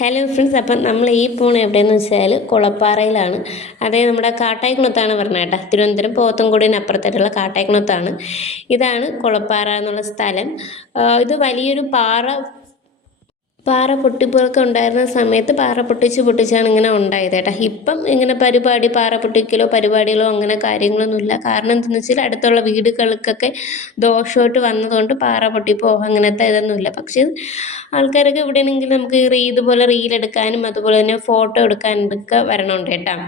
Hello friends, അപ്പം നമ്മൾ ഈ പോണ എവിടെയെന്ന് വെച്ചാൽ കുളപ്പാറയിലാണ്. അതായത് നമ്മുടെ കാട്ടായിക്കുളത്താണ് പറഞ്ഞത് കേട്ടോ. തിരുവനന്തപുരം പോത്തൻകുടിന് അപ്പുറത്തായിട്ടുള്ള കാട്ടായിക്കുളത്താണ്. ഇതാണ് കുളപ്പാറ എന്നുള്ള സ്ഥലം. ഇത് വലിയൊരു പാറ പൊട്ടിപ്പൊക്കെ ഉണ്ടായിരുന്ന സമയത്ത് പാറ പൊട്ടിച്ചാണ് ഇങ്ങനെ ഉണ്ടായത് കേട്ടോ. ഇപ്പം ഇങ്ങനെ പാറ പൊട്ടിക്കലോ പരിപാടികളോ അങ്ങനെ കാര്യങ്ങളൊന്നുമില്ല. കാരണം എന്താണെന്ന് വെച്ചാൽ അടുത്തുള്ള വീടുകൾക്കൊക്കെ ദോഷമായിട്ട് വന്നതുകൊണ്ട് പാറ പൊട്ടിപ്പോ അങ്ങനത്തെ ഇതൊന്നുമില്ല. പക്ഷേ ആൾക്കാരൊക്കെ എവിടെയാണെങ്കിലും നമുക്ക് ഇതുപോലെ റീലെടുക്കാനും അതുപോലെ തന്നെ ഫോട്ടോ എടുക്കാനൊക്കെ വരണുണ്ട് കേട്ടോ.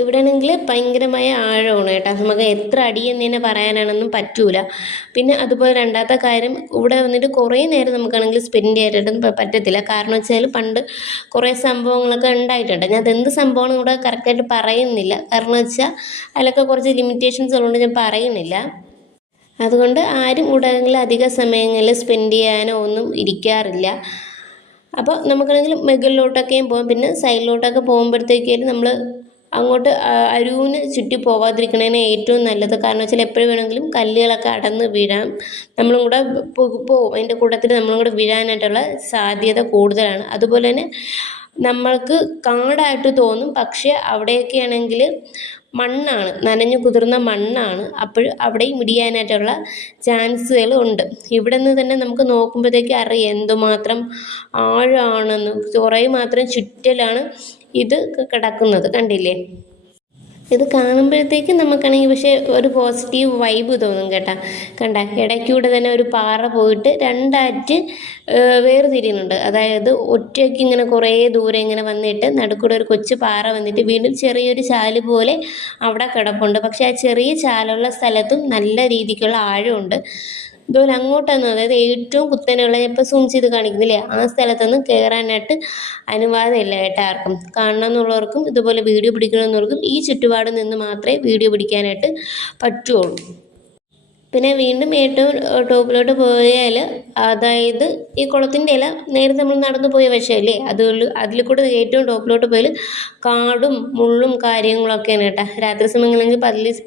ഇവിടെയാണെങ്കിൽ ഭയങ്കരമായ ആഴമാണ് കേട്ടോ. നമുക്ക് എത്ര അടിയെന്ന് തന്നെ പറയാനാണെന്നും പറ്റൂല. പിന്നെ അതുപോലെ രണ്ടാമത്തെ കാര്യം, ഇവിടെ വന്നിട്ട് കുറേ നേരം നമുക്കാണെങ്കിൽ സ്പെൻഡ് ചെയ്യാനായിട്ടും പറ്റത്തില്ല. കാരണം വെച്ചാൽ പണ്ട് കുറേ സംഭവങ്ങളൊക്കെ ഉണ്ടായിട്ടുണ്ട്. ഞാൻ അതെന്ത് സംഭവമാണ് ഇവിടെ കറക്റ്റായിട്ട് പറയുന്നില്ല. കാരണം വെച്ചാൽ അതിലൊക്കെ കുറച്ച് ലിമിറ്റേഷൻസ് ഉള്ളതുകൊണ്ട് ഞാൻ പറയുന്നില്ല. അതുകൊണ്ട് ആരും ഇവിടെ അധിക സമയങ്ങളിൽ സ്പെൻഡ് ചെയ്യാനോ ഒന്നും ഇരിക്കാറില്ല. അപ്പോൾ നമുക്കാണെങ്കിൽ മുകളിലോട്ടൊക്കെയും പോകാം. പിന്നെ സൈഡിലോട്ടൊക്കെ പോകുമ്പോഴത്തേക്കും നമ്മൾ അങ്ങോട്ട് അരുവിന് ചുറ്റി പോകാതിരിക്കണതിന് ഏറ്റവും നല്ലത്. കാരണം വെച്ചാൽ എപ്പോഴും വേണമെങ്കിലും കല്ലുകളൊക്കെ അടന്ന് വീഴാം. നമ്മളും കൂടെ പോവും, അതിൻ്റെ കൂട്ടത്തിൽ നമ്മളും കൂടെ വീഴാനായിട്ടുള്ള സാധ്യത കൂടുതലാണ്. അതുപോലെ തന്നെ നമ്മൾക്ക് കാടായിട്ട് തോന്നും, പക്ഷേ അവിടെയൊക്കെ ആണെങ്കിൽ മണ്ണാണ്, നനഞ്ഞു കുതിർന്ന മണ്ണാണ്. അപ്പോൾ അവിടെയും ഇടിയാനായിട്ടുള്ള ചാൻസുകൾ ഉണ്ട്. ഇവിടെ നിന്ന് തന്നെ നമുക്ക് നോക്കുമ്പോഴത്തേക്ക് അറിയാം എന്തുമാത്രം ആഴമാണെന്ന്. കുറേ മാത്രം ചുറ്റലാണ് ഇത് കിടക്കുന്നത്, കണ്ടില്ലേ? ഇത് കാണുമ്പോഴത്തേക്ക് നമുക്കാണെങ്കിൽ പക്ഷേ ഒരു പോസിറ്റീവ് വൈബ് തോന്നും കേട്ടോ. ഇടയ്ക്കൂടെ തന്നെ ഒരു പാറ പോയിട്ട് രണ്ടായിട്ട് വേർതിരിയുന്നുണ്ട്. അതായത് ഒറ്റയ്ക്ക് ഇങ്ങനെ കുറേ ദൂരം ഇങ്ങനെ വന്നിട്ട് നടുക്കൂടെ ഒരു കൊച്ചു പാറ വന്നിട്ട് വീണ്ടും ചെറിയൊരു ചാല് പോലെ അവിടെ കിടപ്പുണ്ട്. പക്ഷേ ആ ചെറിയ ചാലുള്ള സ്ഥലത്തും നല്ല രീതിക്കുള്ള ആഴമുണ്ട്. ഇതുപോലെ അങ്ങോട്ടൊന്നും, അതായത് ഏറ്റവും കുത്തനെയുള്ള, ഇപ്പോൾ സൂം ചെയ്ത് കാണിക്കുന്നില്ലേ, ആ സ്ഥലത്തൊന്നും കയറാനായിട്ട് അനുവാദമില്ല കേട്ടോ ആർക്കും. കാണണമെന്നുള്ളവർക്കും ഇതുപോലെ വീഡിയോ പിടിക്കണമെന്നുള്ളവർക്കും ഈ ചുറ്റുപാട് നിന്ന് മാത്രമേ വീഡിയോ പിടിക്കാനായിട്ട് പറ്റുള്ളൂ. പിന്നെ വീണ്ടും ഏറ്റവും ടോപ്പിലോട്ട് പോയാൽ, അതായത് ഈ കുളത്തിൻ്റെ ഇല നേരത്തെ നമ്മൾ നടന്നു പോയ വശമല്ലേ, അതിൽ കൂടെ ഏറ്റവും ടോപ്പിലോട്ട് പോയാൽ കാടും മുള്ളും കാര്യങ്ങളൊക്കെയാണ് കേട്ടോ. രാത്രി സമയങ്ങളിൽ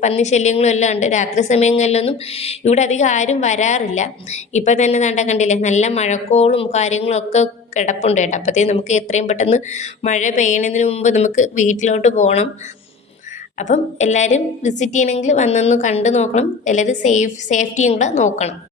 പന്നി ശല്യങ്ങളും എല്ലാം ഉണ്ട്. രാത്രി സമയങ്ങളിലൊന്നും ഇവിടെ അധികം ആരും വരാറില്ല. ഇപ്പം തന്നെ കണ്ടില്ലേ, നല്ല മഴക്കോളും കാര്യങ്ങളൊക്കെ കിടപ്പുണ്ട് കേട്ടോ. അപ്പോഴത്തേക്കും നമുക്ക് എത്രയും പെട്ടെന്ന് മഴ പെയ്യുന്നതിന് മുമ്പ് നമുക്ക് വീട്ടിലോട്ട് പോകണം. അപ്പം എല്ലാവരും വിസിറ്റ് ചെയ്യണമെങ്കിൽ വന്നൊന്ന് കണ്ടു നോക്കണം. എല്ലാവരും സേഫ്റ്റിയും കൂടെ നോക്കണം.